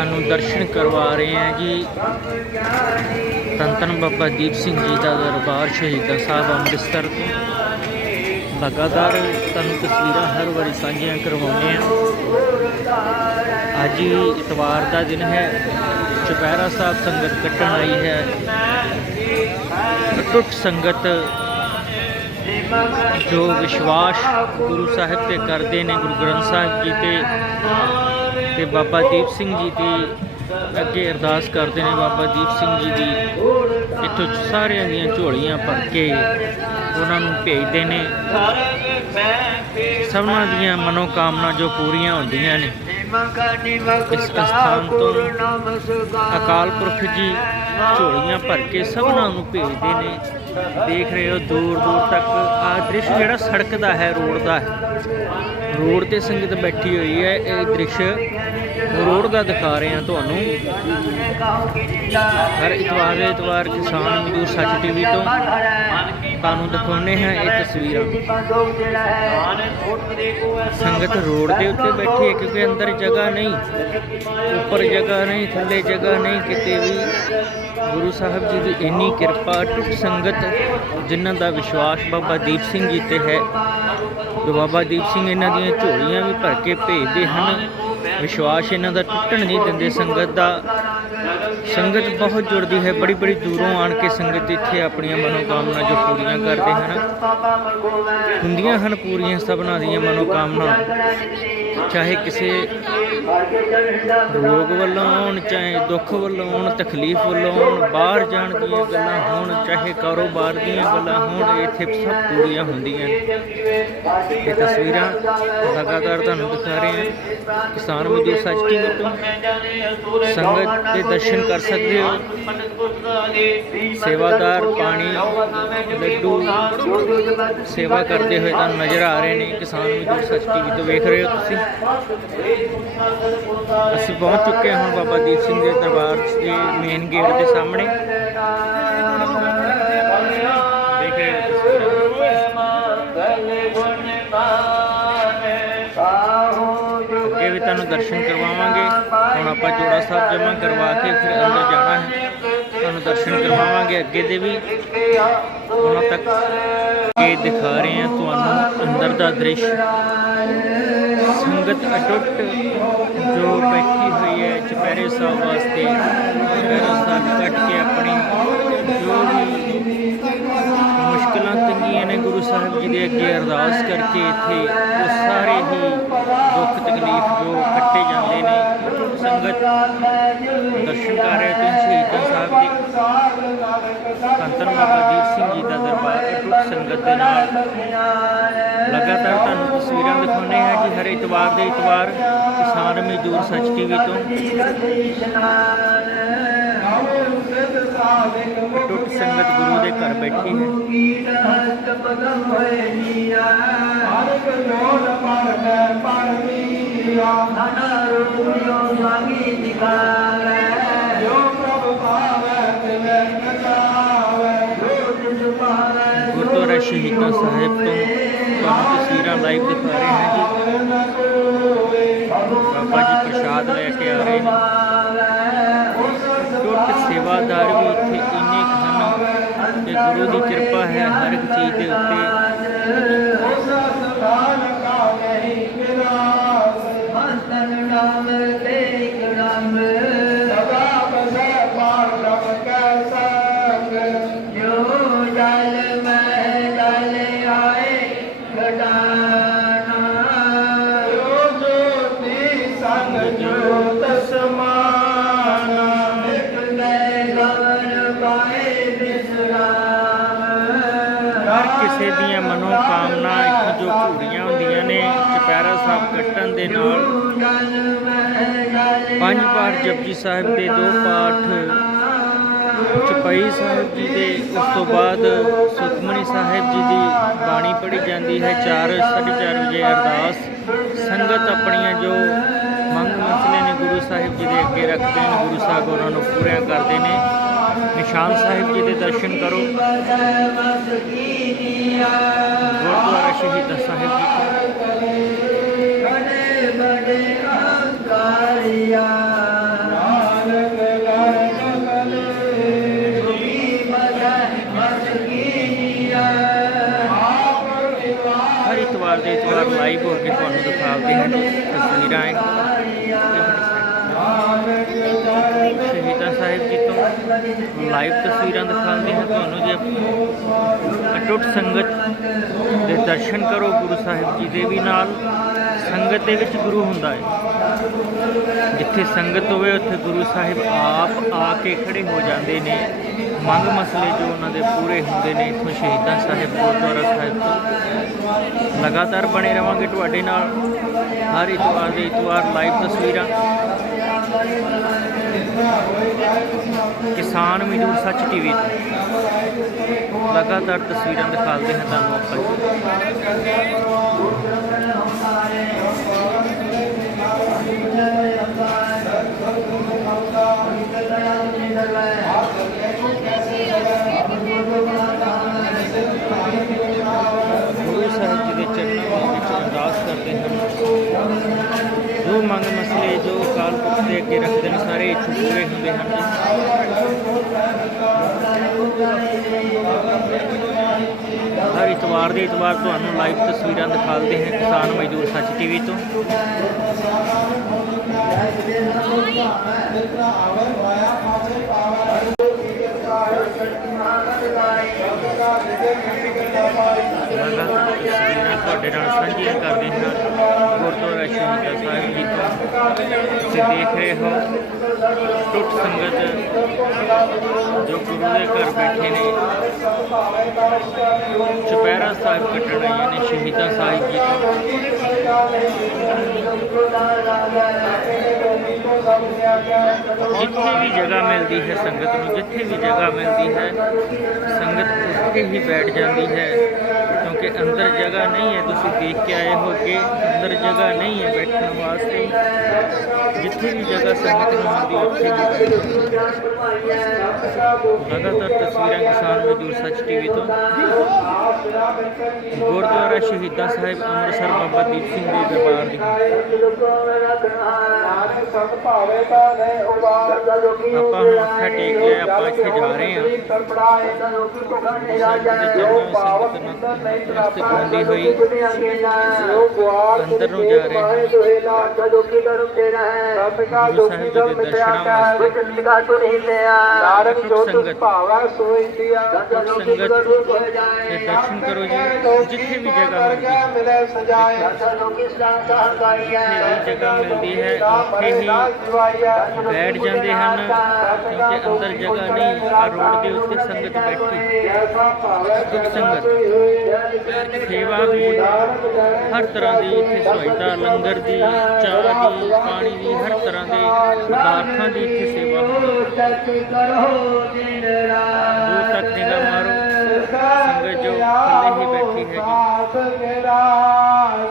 ਸਾਨੂੰ ਦਰਸ਼ਨ ਕਰਵਾ ਰਹੇ ਹੈ ਜੀ। ਧੰਨ ਧੰਨ ਬਾਬਾ ਦੀਪ ਸਿੰਘ ਜੀ ਦਾ ਦਰਬਾਰ ਸ਼ਹੀਦਾਂ ਸਾਹਿਬ ਅੰਮ੍ਰਿਤਸਰ ਤੋਂ। ਲਗਾਤਾਰ ਤੁਹਾਨੂੰ ਤਸਵੀਰਾਂ ਹਰ ਵਾਰੀ ਸਾਂਝੀਆਂ ਕਰਵਾਉਂਦੇ ਆ ਅੱਜ ਇਤਵਾਰ ਦਾ ਦਿਨ ਹੈ। ਚੁਪਹਿਰਾ ਸਾਹਿਬ ਸੰਗਤ ਕੱਟਣ ਆਈ ਹੈ। ਅਟੁੱਟ ਸੰਗਤ ਜੋ ਵਿਸ਼ਵਾਸ ਗੁਰੂ ਸਾਹਿਬ ਤੇ ਕਰਦੇ ਨੇ, ਗੁਰੂ ਗ੍ਰੰਥ ਸਾਹਿਬ ਜੀ ਤੇ ਤੇ ਬਾਬਾ ਦੀਪ ਸਿੰਘ ਜੀ ਦੀ ਅੱਗੇ ਅਰਦਾਸ ਕਰਦੇ ਨੇ ਬਾਬਾ ਦੀਪ ਸਿੰਘ ਜੀ ਦੀ। ਇੱਥੋਂ ਸਾਰਿਆਂ ਦੀਆਂ ਝੋਲੀਆਂ ਭਰ ਕੇ ਉਹਨਾਂ ਨੂੰ ਭੇਜਦੇ ਨੇ। ਸਭਨਾਂ ਦੀਆਂ ਮਨੋਕਾਮਨਾ ਜੋ ਪੂਰੀਆਂ ਹੁੰਦੀਆਂ ਨੇ। ਇਸ ਸਥਾਨ ਤੋਂ ਅਕਾਲ ਪੁਰਖ ਜੀ ਝੋਲੀਆਂ ਭਰ ਕੇ ਸਭਨਾਂ ਨੂੰ ਭੇਜਦੇ ਨੇ। ਦੇਖ ਰਹੇ ਹੋ, ਦੂਰ ਦੂਰ ਤੱਕ ਆ ਦ੍ਰਿਸ਼ ਜਿਹੜਾ ਸੜਕ ਦਾ ਹੈ, ਰੋਡ ਦਾ ਹੈ। ਰੋਡ ਤੇ ਸੰਗਤ ਬੈਠੀ ਹੋਈ ਹੈ, ਇਹ ਦ੍ਰਿਸ਼ ਰੋਡ ਦਾ ਦਿਖਾ ਰਹੇ ਹਾਂ ਤੁਹਾਨੂੰ। ਹਰ ਇਤਵਾਰ ਦੇ ਇਤਵਾਰ ਕਿਸਾਨ ਮਜ਼ਦੂਰ ਸੱਚ ਟੀਵੀ ਤੋਂ ਤੁਹਾਨੂੰ ਦਿਖਾਉਂਦੇ ਹਾਂ ਇਹ ਤਸਵੀਰਾਂ। ਸੰਗਤ ਰੋਡ ਦੇ ਉੱਤੇ ਬੈਠੀ ਹੈ, ਕਿਉਂਕਿ ਅੰਦਰ ਜਗ੍ਹਾ ਨਹੀਂ, ਉੱਪਰ ਜਗ੍ਹਾ ਨਹੀਂ, ਥੱਲੇ ਜਗ੍ਹਾ ਨਹੀਂ, ਕਿਤੇ ਵੀ ਗੁਰੂ ਸਾਹਿਬ ਜੀ ਦੀ ਇੰਨੀ ਕਿਰਪਾ, ਟੁੱਟ ਸੰਗਤ ਜਿਨ੍ਹਾਂ ਦਾ ਵਿਸ਼ਵਾਸ ਬਾਬਾ ਦੀਪ ਸਿੰਘ ਜੀ ਤੇ ਹੈ। ਜੋ ਬਾਬਾ ਦੀਪ ਸਿੰਘ ਇਹਨਾਂ ਦੀਆਂ ਝੋਲੀਆਂ ਵੀ ਭਰ ਕੇ ਭੇਜਦੇ ਹਨ, ਵਿਸ਼ਵਾਸ ਇਹਨਾਂ ਦਾ ਟੁੱਟਣ ਨਹੀਂ ਦਿੰਦੇ। ਸੰਗਤ ਦਾ, ਸੰਗਤ ਬਹੁਤ ਜੁੜਦੀ ਹੈ, ਬੜੀ ਬੜੀ ਦੂਰੋਂ ਆਣ ਕੇ ਸੰਗਤ ਇੱਥੇ ਆਪਣੀਆਂ ਮਨੋਕਾਮਨਾ ਜੋ ਪੂਰੀਆਂ ਕਰਦੇ ਹਨ। ਹੁੰਦੀਆਂ ਹਨ ਪੂਰੀਆਂ, ਸਭਨਾਂ ਦੀਆਂ ਮਨੋਕਾਮਨਾ। ਚਾਹੇ ਕਿਸੇ ਰੋਗ ਵੱਲੋਂ ਆਉਣ ਚਾਹੇ ਦੁੱਖ ਵੱਲੋਂ ਆਉਣ, ਤਕਲੀਫ ਵੱਲੋਂ ਆਉਣ, ਬਾਹਰ ਜਾਣ ਦੀਆਂ ਗੱਲਾਂ ਹੋਣ, ਚਾਹੇ ਕਾਰੋਬਾਰ ਦੀਆਂ ਗੱਲਾਂ ਹੋਣ ਇੱਥੇ ਸਭ ਪੂਰੀਆਂ ਹੁੰਦੀਆਂ ਇਹ ਤਸਵੀਰਾਂ ਲਗਾਤਾਰ ਤੁਹਾਨੂੰ ਦਿਖਾ ਰਹੇ ਹਾਂ। ਕਿਸਾਨ ਮਜ਼ਦੂਰ ਸੱਚ ਟੀਵੀ ਤੋਂ ਸੰਗਤ ਦੇ ਦਰਸ਼ਨ ਕਰ ਸਕਦੇ ਹੋ। ਸੇਵਾਦਾਰ ਪਾਣੀ ਲੱਡੂ ਸੇਵਾ ਕਰਦੇ ਹੋਏ ਤੁਹਾਨੂੰ ਨਜ਼ਰ ਆ ਰਹੇ ਨੇ। ਕਿਸਾਨ ਮਜ਼ਦੂਰ ਸੱਚ ਟੀਵੀ ਤੋਂ ਵੇਖ ਰਹੇ ਹੋ ਤੁਸੀਂ। ਅਸੀਂ ਪਹੁੰਚ ਚੁੱਕੇ ਹਾਂ ਬਾਬਾ ਦੀਪ ਸਿੰਘ ਦੇ ਦਰਬਾਰ ਦੇ ਮੇਨ ਗੇਟ ਦੇ ਸਾਹਮਣੇ। ਦੇਖ ਰਹੇ ਹੋ ਤਸਵੀਰਾਂ ਅੱਗੇ ਵੀ ਤੁਹਾਨੂੰ ਦਰਸ਼ਨ ਕਰਵਾਵਾਂਗੇ। ਹੁਣ ਆਪਾਂ ਜੋੜਾ ਸਾਹਿਬ ਜਮ੍ਹਾਂ ਕਰਵਾ ਕੇ ਫਿਰ ਅੰਦਰ ਜਾਣਾ ਹੈ। ਤੁਹਾਨੂੰ ਦਰਸ਼ਨ ਕਰਵਾਵਾਂਗੇ ਅੱਗੇ ਦੇ ਵੀ। ਉਹਨਾਂ ਤੱਕ ਇਹ ਦਿਖਾ ਰਹੇ ਹਾਂ ਤੁਹਾਨੂੰ ਅੰਦਰ ਦਾ ਦ੍ਰਿਸ਼। ਸੰਗਤ ਅਟੁੱਟ ਜੋ ਬੈਠੀ ਹੋਈ ਹੈ ਚੁਪਹਿਰੇ ਸਾਹਿਬ ਵਾਸਤੇ, ਚੁਪਹਿਰਾ ਸਾਹਿਬ ਕੱਟ ਕੇ ਆਪਣੀ ਜੋ ਵੀ ਮੁਸ਼ਕਲਾਂ ਤੰਗੀਆਂ ਨੇ ਗੁਰੂ ਸਾਹਿਬ ਜੀ ਦੇ ਅੱਗੇ ਅਰਦਾਸ ਕਰਕੇ ਇੱਥੇ ਉਹ ਸਾਰੇ ਹੀ ਦੁੱਖ ਤਕਲੀਫ ਜੋ ਕੱਟੇ ਜਾਂਦੇ ਨੇ। ਸੰਗਤ ਦਰਸ਼ਨ ਕਰ ਰਹੇ ਤੇ ਸ਼ਹੀਦਾਂ ਸਾਹਿਬ ਦੇ। ਸੰਤਨ ਬਾਬਾ ਦੀਪ ਸਿੰਘ ਜੀ ਦਾ ਦਰਬਾਰ ਅਟੁੱਟ ਸੰਗਤ ਦੇ ਨਾਲ। ਲਗਾਤਾਰ ਤੁਹਾਨੂੰ ਤਸਵੀਰਾਂ ਦਿਖਾਉਂਦੇ ਹਾਂ ਕਿ ਹਰ ਇਤਵਾਰ ਦੇ ਇਤਵਾਰ ਕਿਸਾਨ ਮਜ਼ਦੂਰ ਸੱਚ ਟੀਵੀ ਤੋਂ। ਸੰਗਤ ਗੁਰੂ ਦੇ ਘਰ ਬੈਠੀ ਹੈ। ਗੁਰਦੁਆਰਾ ਸ਼ਹੀਦਾਂ ਸਾਹਿਬ ਤੋਂ ਤੁਹਾਨੂੰ ਤਸਵੀਰਾਂ ਲਾਈਵ ਦਿਖਾ ਰਹੇ ਹਾਂ ਜੀ। ਬਾਬਾ ਜੀ ਪ੍ਰਸ਼ਾਦ ਲੈ ਕੇ ਆ ਰਹੇ ਨੇ। ਦੀ ਕਿਰਪਾ ਹੈ ਹਰ ਇੱਕ ਚੀਜ਼ ਦੇ ਉੱਤੇ। ਮਨੋਕਾਮਨਾ ਇੱਥੋਂ ਜੋ ਪੂਰੀਆਂ ਹੁੰਦੀਆਂ ਨੇ, ਚੁਪਹਿਰਾ ਸਾਹਿਬ ਕੱਟਣ ਦੇ ਨਾਲ। ਪੰਜ ਪਾਠ ਜਪਜੀ ਸਾਹਿਬ ਦੇ ਦੋ ਪਾਠ, ਚਪਈ ਸਾਹਿਬ ਜੀ ਦੇ, ਉਸ ਤੋਂ ਬਾਅਦ ਸੁਖਮਨੀ ਸਾਹਿਬ ਜੀ ਦੀ ਬਾਣੀ ਪੜ੍ਹੀ ਜਾਂਦੀ ਹੈ 4 4:30 ਵਜੇ ਅਰਦਾਸ। ਸੰਗਤ ਆਪਣੀਆਂ ਜੋ منگ مچنے گرو صاحب جی اگیں رکھتے ہیں گرو سا نقرہ کرتے ہیں نشان صاحب جی کے درشن کرواشا ہر دوار سے دوارا لائک ہو کے تھوڑا دکھا دیں تصویر ہیں ਸ਼ਹੀਦਾਂ ਸਾਹਿਬ ਜੀ ਤੋਂ ਲਾਈਵ ਤਸਵੀਰਾਂ ਦਿਖਾਉਂਦੇ ਹਾਂ ਤੁਹਾਨੂੰ ਜੇ ਅਟੁੱਟ ਸੰਗਤ ਦੇ ਦਰਸ਼ਨ ਕਰੋ, ਗੁਰੂ ਸਾਹਿਬ ਜੀ ਦੇ ਵੀ ਨਾਲ। ਸੰਗਤ ਦੇ ਵਿੱਚ ਗੁਰੂ ਹੁੰਦਾ ਹੈ। ਜਿੱਥੇ ਸੰਗਤ ਹੋਵੇ, ਉੱਥੇ ਗੁਰੂ ਸਾਹਿਬ ਆਪ ਆ ਕੇ ਖੜੇ ਹੋ ਜਾਂਦੇ ਨੇ। ਮੰਗ ਮਸਲੇ ਜੋ ਉਹਨਾਂ ਦੇ ਪੂਰੇ ਹੁੰਦੇ ਨੇ ਇੱਥੋਂ ਸ਼ਹੀਦਾਂ ਸਾਹਿਬ ਗੁਰਦੁਆਰਾ ਸਾਹਿਬ ਤੋਂ। ਲਗਾਤਾਰ ਬਣੇ ਰਵਾਂਗੇ ਤੁਹਾਡੇ ਨਾਲ। ਹਰ ਇਤਵਾਰ ਦੇ ਇਤਵਾਰ ਲਾਈਵ ਤਸਵੀਰਾਂ। ਕਿਸਾਨ ਮਜ਼ਦੂਰ ਸੱਚ ਟੀਵੀ ਤੋਂ। ਲਗਾਤਾਰ ਤਸਵੀਰਾਂ ਦਿਖਾਉਂਦੇ ਹਾਂ ਤੁਹਾਨੂੰ ਆਪਾਂ ਜੀ ਗੁਰੂ ਸਾਹਿਬ ਜੀ ਦੇ ਚਰਨਾਂ ਵਿੱਚ ਅਰਦਾਸ ਕਰਦੇ ਹਾਂ। ਜੋ ਮੰਗ ਮਸਲੇ, ਜੋ ਅਕਾਲ ਪੁਰਖ ਦੇ ਅੱਗੇ ਰੱਖਦੇ ਨੇ, ਸਾਰੇ ਇੱਥੇ ਪੂਰੇ ਹੁੰਦੇ ਹਨ ਹਰ ਇਤਵਾਰ ਦੇ ਇਤਵਾਰ ਤੁਹਾਨੂੰ ਲਾਈਵ ਤਸਵੀਰਾਂ ਦਿਖਾਉਂਦੇ ਹਾਂ ਕਿਸਾਨ ਮਜ਼ਦੂਰ ਸੱਚ ਟੀਵੀ ਤੋਂ। ਲਗਾਤਾਰ ਤਸਵੀਰਾਂ ਤੁਹਾਡੇ ਨਾਲ ਸਾਂਝੀਆਂ ਕਰਦੇ ਹਾਂ ਗੁਰਦੁਆਰਾ ਸ਼ਹੀਦਾਂ ਸਾਹਿਬ ਜੀ ਤੋਂ ਤੁਸੀਂ ਦੇਖ ਰਹੇ ਹੋ ਟੁੱਟ ਸੰਗਤ ਜੋ ਗੁਰੂ ਦੇ ਘਰ ਬੈਠੇ ਨੇ ਚੁਪਹਿਰਾ ਸਾਹਿਬ ਕੱਟਣ ਆਈਆਂ ਨੇ ਸ਼ਹੀਦਾਂ ਸਾਹਿਬ ਜੀ ਤੋਂ। ਜਿੱਥੇ ਵੀ ਜਗ੍ਹਾ ਮਿਲਦੀ ਹੈ, ਸੰਗਤ ਨੂੰ ਜਿੱਥੇ ਵੀ ਜਗ੍ਹਾ ਮਿਲਦੀ ਹੈ, ਸੰਗਤ ਉੱਥੇ ਹੀ ਬੈਠ ਜਾਂਦੀ ਹੈ, ਕਿਉਂਕਿ ਅੰਦਰ ਜਗ੍ਹਾ ਨਹੀਂ ਹੈ। ਤੁਸੀਂ ਦੇਖ ਕੇ ਆਏ ਹੋ ਕਿ ਅੰਦਰ ਜਗ੍ਹਾ ਨਹੀਂ ਹੈ ਬੈਠਣ ਵਾਸਤੇ। ਜਿੱਥੇ ਵੀ ਜਗ੍ਹਾ ਸੰਗਤ ਨੂੰ ਮਿਲਦੀ ਉੱਥੇ ਹੀ ਲਗਾਤਾਰ ਤਸਵੀਰਾਂ ਕਿਸਾਨ ਮਜ਼ਦੂਰ ਸੱਚ ਟੀਵੀ ਤੋਂ। ਗੁਰਦੁਆਰਾ ਸ਼ਹੀਦਾਂ ਸਾਹਿਬ ਅੰਮ੍ਰਿਤਸਰ ਬਾਬਾ ਦੀਪ ਸਿੰਘ ਦੇ ਦਰਬਾਰ ਦੀ। ਆਪਾਂ ਹੁਣ ਮੱਥਾ ਟੇਕ ਲਿਆ, ਆਪਾਂ ਇੱਥੇ ਜਾ ਰਹੇ ਹਾਂ। ਸੰਗਤ ਪਾਉਂਦੀ ਹੋਈ, ਅੰਦਰ ਨੂੰ ਜਾ ਰਹੇ ਹਾਂ। ਗੁਰੂ ਸਾਹਿਬ ਜੀ ਦੇ ਦਰਸ਼ਨਾਂ ਵਾਸਤੇ ਨਾਨਕ ਜੋ ਤੁਸ ਸੰਗਤ। ਭਾਵਾ ਸੋਈ ਦਿਆ ਸੰਗਤ ਦੇ ਦਰਸ਼ਨ ਕਰੋ ਜੀ ਜਿੱਥੇ ਵੀ ਜਗ੍ਹਾ ਮਿਲਦੀ ਹੈ ਮਿਲੇ ਸਜਾਏ ਜਿੱਥੇ ਵੀ ਜਗ੍ਹਾ ਮਿਲਦੀ ਹੈ ਉੱਥੇ ਹੀ ਬੈਠ ਜਾਂਦੇ ਹਨ ਕਿਉਂਕਿ ਅੰਦਰ ਜਗ੍ਹਾ ਨਹੀਂ ਆ ਰੋਡ ਦੇ ਉੱਤੇ ਸੰਗਤ ਬੈਠੀ ਸੁਖ ਸੰਗਤ ਸੇਵਾ ਵੀ ਹਰ ਤਰ੍ਹਾਂ ਦੀ ਇੱਥੇ ਸਹਾਇਤਾ ਲੰਗਰ ਦੀ ਚਾਹ ਦੀ ਪਾਣੀ ਦੀ ਹਰ ਤਰ੍ਹਾਂ ਦੇ ਪਦਾਰਥਾਂ ਦੀ ਇੱਥੇ ਸੇਵਾ ਹੁੰਦੀ ਹੈ। ਦੂਰ ਤੱਕ ਨਿਗਾਹ ਮਾਰੋ। ਸੰਗਤ ਜੋ ਥੱਲੇ ਹੀ ਬੈਠੀ ਹੈਗੀ।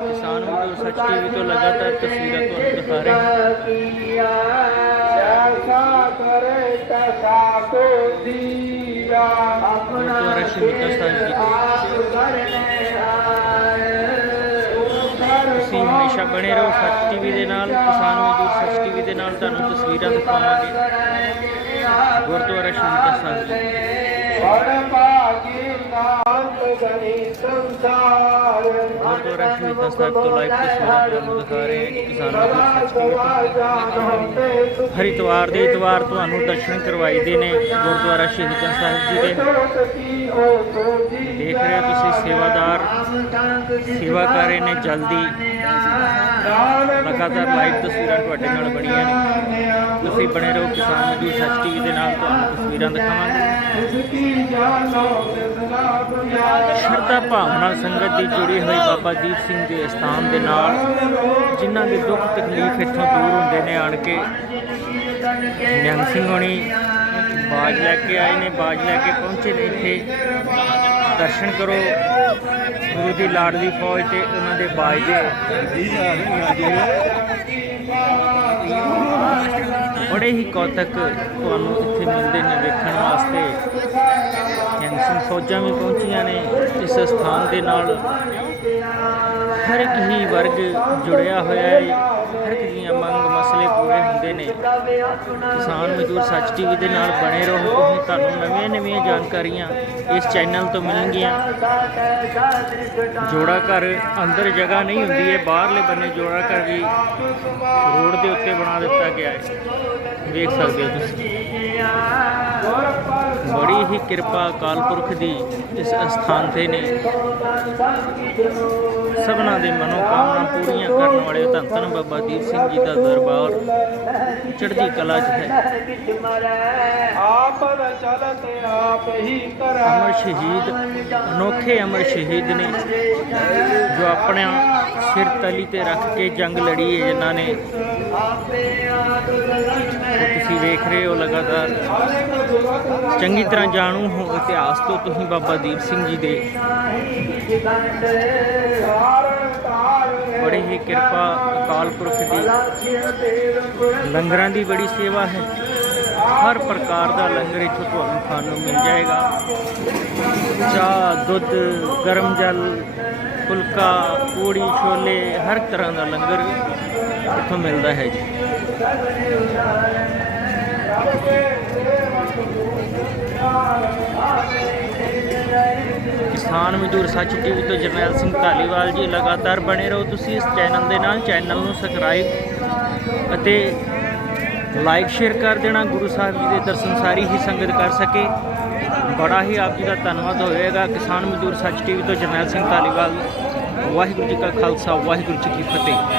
ਕਿਸਾਨ ਮਜ਼ਦੂਰ ਸੱਚ ਟੀਵੀ ਤੋਂ ਲਗਾਤਾਰ ਤਸਵੀਰਾਂ ਤੁਹਾਨੂੰ ਦਿਖਾ ਰਹੇ ਹਾਂ ਗੁਰਦੁਆਰਾ ਸ਼ਹੀਦਾਂ ਸਾਹਿਬ ਜੀ ਹਮੇਸ਼ਾ ਬਣੇ ਰਹੋ ਸੱਚ ਟੀਵੀ ਦੇ ਨਾਲ ਕਿਸਾਨ ਮਜ਼ਦੂਰ ਸੱਚ ਟੀਵੀ ਦੇ ਨਾਲ ਤੁਹਾਨੂੰ ਤਸਵੀਰਾਂ ਦਿਖਾਵਾਂਗੇ। ਗੁਰਦੁਆਰਾ ਸ਼ਹੀਦਾਂ ਸਾਹਿਬ ਜੀ। ਗੁਰਦੁਆਰਾ ਸ਼ਹੀਦਾਂ ਸਾਹਿਬ ਤੋਂ ਲਾਈਵ ਤਸਵੀਰਾਂ ਤੁਹਾਨੂੰ ਦਿਖਾ ਰਹੇ ਹਾਂ ਕਿਸਾਨ ਮਜ਼ਦੂਰ ਸੱਚ ਹਰ ਇਤਵਾਰ ਦੇ ਇਤਵਾਰ ਤੁਹਾਨੂੰ ਦਰਸ਼ਨ ਕਰਵਾਈਦੇ ਨੇ ਗੁਰਦੁਆਰਾ ਸ਼ਹੀਦਾਂ ਸਾਹਿਬ ਜੀ ਦੇ। ਦੇਖ ਰਹੇ ਹੋ ਤੁਸੀਂ ਸੇਵਾਦਾਰ ਸੇਵਾ ਕਰ ਰਹੇ ਨੇ ਜਲਦੀ ਲਗਾਤਾਰ ਲਾਈਵ ਤਸਵੀਰਾਂ ਤੁਹਾਡੇ ਨਾਲ ਬਣੀਆਂ ਨੇ। ਤੁਸੀਂ ਬਣੇ ਰਹੋ ਕਿਸਾਨ ਮਜ਼ਦੂਰ ਸੱਚ ਟੀਵੀ ਦੇ ਨਾਲ, ਤੁਹਾਨੂੰ ਤਸਵੀਰਾਂ ਦਿਖਾਵਾਂਗੇ। ਸ਼ਰਧਾ ਭਾਵਨਾ ਸੰਗਤ ਦੀ ਜੁੜੀ ਹੋਈ ਬਾਬਾ ਦੀਪ ਸਿੰਘ ਦੇ ਅਸਥਾਨ ਦੇ ਨਾਲ, ਜਿਨ੍ਹਾਂ ਦੇ ਦੁੱਖ ਤਕਲੀਫ ਇੱਥੋਂ ਦੂਰ ਹੁੰਦੇ ਨੇ ਆਣ ਕੇ। ਨਿਹੰਗ ਸਿੰਘ ਹੋਣੀ ਬਾਜ ਲੈ ਕੇ ਆਏ ਨੇ, ਬਾਜ ਲੈ ਕੇ ਪਹੁੰਚੇ ਨੇ ਇੱਥੇ। ਦਰਸ਼ਨ ਕਰੋ। ਗੁਰੂ ਦੀ ਲਾਡਲੀ ਫੌਜ ਤੇ ਉਹਨਾਂ ਦੇ ਬਾਜ ਬੜੇ ਹੀ ਕੌਤਕ ਤੁਹਾਨੂੰ ਇੱਥੇ ਮਿਲਦੇ ਨੇ ਵੇਖਣ ਵਾਸਤੇ। ਨਿਹੰਗ ਫੌਜਾਂ ਵੀ ਪਹੁੰਚੀਆਂ ਨੇ ਇਸ ਸਥਾਨ ਦੇ ਨਾਲ। ਹਰ ਇੱਕ ਹੀ ਵਰਗ ਜੁੜਿਆ ਹੋਇਆ ਹੈ ਹਰ ਇੱਕ ਦੀਆਂ ਮੰਗ ਮਸ ਹੁੰਦੇ ਨੇ। ਕਿਸਾਨ ਮਜ਼ਦੂਰ ਸੱਚ ਟੀਵੀ ਦੇ ਨਾਲ ਬਣੇ ਰਹੋ। ਤੁਹਾਨੂੰ ਨਵੀਆਂ ਨਵੀਆਂ ਜਾਣਕਾਰੀਆਂ ਇਸ ਚੈਨਲ ਤੋਂ ਮਿਲਣਗੀਆਂ। ਜੋੜਾ ਘਰ ਅੰਦਰ ਜਗ੍ਹਾ ਨਹੀਂ ਹੁੰਦੀ ਹੈ। ਬਾਹਰਲੇ ਬੰਨੇ ਜੋੜਾ ਘਰ ਵੀ ਰੋਡ ਦੇ ਉੱਤੇ ਬਣਾ ਦਿੱਤਾ ਗਿਆ ਹੈ। ਵੇਖ ਸਕਦੇ ਹੋ ਤੁਸੀਂ। ਬੜੀ ਹੀ ਕਿਰਪਾ ਅਕਾਲ ਪੁਰਖ ਦੀ ਇਸ ਅਸਥਾਨ ਤੇ ਨੇ। ਸਭਨਾਂ ਦੇ ਮਨੋਕਾਮਨਾ ਪੂਰੀਆਂ ਕਰਨ ਵਾਲੇ ਧੰਨ ਧੰਨ ਬਾਬਾ ਦੀਪ ਸਿੰਘ ਜੀ ਦਾ ਦਰਬਾਰ ਚੜ੍ਹਦੀ ਕਲਾ 'ਚ ਹੈ। ਆਪ ਚਲਤ ਆਪ ਹੀ ਕਰੈ ਅਮਰ ਸ਼ਹੀਦ ਅਨੋਖੇ ਅਮਰ ਸ਼ਹੀਦ ਨੇ ਜੋ ਆਪਣਾ ਸਿਰ ਤਲੀ ਤੇ ਰੱਖ ਕੇ ਜੰਗ ਲੜੀ ਹੈ ਜਿਨ੍ਹਾਂ ਨੇ। ਤੁਸੀਂ ਵੇਖ ਰਹੇ ਹੋ ਲਗਾਤਾਰ ਚੰਗੀ ਤਰ੍ਹਾਂ ਜਾਣੂ ਹੋ ਇਤਿਹਾਸ ਤੋਂ ਤੁਸੀਂ ਬਾਬਾ ਦੀਪ ਸਿੰਘ ਜੀ ਦੇ। ਬੜੀ ਹੀ ਕਿਰਪਾ ਅਕਾਲ ਪੁਰਖ ਦੀ। ਲੰਗਰਾਂ ਦੀ ਬੜੀ ਸੇਵਾ ਹੈ। ਹਰ ਪ੍ਰਕਾਰ ਦਾ ਲੰਗਰ ਇੱਥੋਂ ਤੁਹਾਨੂੰ ਖਾਣ ਨੂੰ ਮਿਲ ਜਾਏਗਾ। ਚਾਹ, ਦੁੱਧ, ਗਰਮ ਜਲ, ਫੁਲਕਾ, ਪੂੜੀ, ਛੋਲੇ, ਹਰ ਤਰ੍ਹਾਂ ਦਾ ਲੰਗਰ ਇੱਥੋਂ ਮਿਲਦਾ ਹੈ ਜੀ। ਕਿਸਾਨ ਮਜ਼ਦੂਰ ਸੱਚ ਟੀਵੀ ਤੋਂ ਜਰਨੈਲ ਸਿੰਘ ਧਾਲੀਵਾਲ ਜੀ ਲਗਾਤਾਰ ਬਣੇ ਰਹੋ ਤੁਸੀਂ ਇਸ ਚੈਨਲ ਦੇ ਨਾਲ। ਚੈਨਲ ਨੂੰ ਸਬਸਕ੍ਰਾਈਬ ਅਤੇ ਲਾਈਕ ਸ਼ੇਅਰ ਕਰ ਦੇਣਾ। ਗੁਰੂ ਸਾਹਿਬ ਜੀ ਦੇ ਦਰਸ਼ਨ ਸਾਰੀ ਹੀ ਸੰਗਤ ਕਰ ਸਕੇ। ਬੜਾ ਹੀ ਆਪ ਜੀ ਦਾ ਧੰਨਵਾਦ ਹੋਵੇਗਾ। ਕਿਸਾਨ ਮਜ਼ਦੂਰ ਸੱਚ ਟੀਵੀ ਤੋਂ ਜਰਨੈਲ ਸਿੰਘ ਧਾਲੀਵਾਲ, ਵਾਹਿਗੁਰੂ ਜੀ ਕਾ ਖਾਲਸਾ, ਵਾਹਿਗੁਰੂ ਜੀ ਕੀ ਫਤਿਹ।